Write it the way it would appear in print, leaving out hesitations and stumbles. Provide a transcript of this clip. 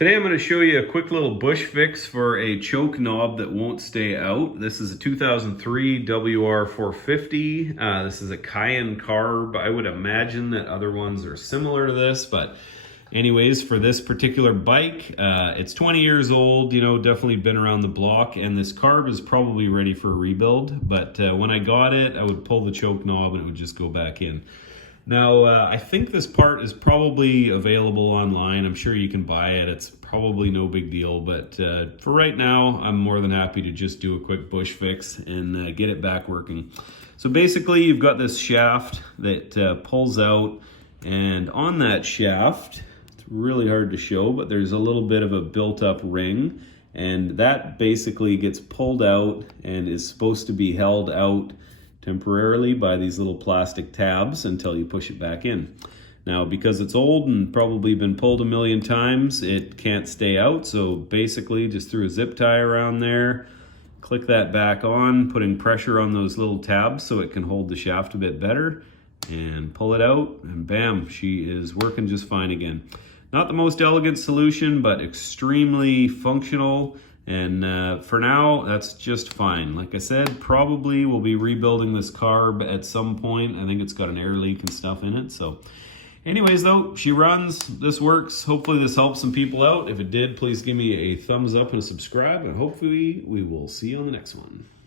Today I'm going to show you a quick little bush fix for a choke knob that won't stay out. This is a 2003 WR450. This is a Keihin carb. I would imagine that other ones are similar to this, but anyways, for this particular bike, it's 20 years old, you know, definitely been around the block, and this carb is probably ready for a rebuild. But when I got it, I would pull the choke knob and it would just go back in. Now, I think this part is probably available online. I'm sure you can buy it. It's probably no big deal, but for right now, I'm more than happy to just do a quick bush fix and get it back working. So basically, you've got this shaft that pulls out, and on that shaft, it's really hard to show, but there's a little bit of a built-up ring, and that basically gets pulled out and is supposed to be held out temporarily by these little plastic tabs until you push it back in. Now, because it's old and probably been pulled a million times, it can't stay out. So basically just threw a zip tie around there, click that back on, putting pressure on those little tabs so it can hold the shaft a bit better, and pull it out, and bam, she is working just fine again. Not the most elegant solution, but extremely functional. And for now, that's just fine. Like I said, probably we'll be rebuilding this carb at some point. I think it's got an air leak and stuff in it. So anyways, though, she runs, this works. Hopefully this helps some people out. If it did, please give me a thumbs up and a subscribe, and hopefully we will see you on the next one.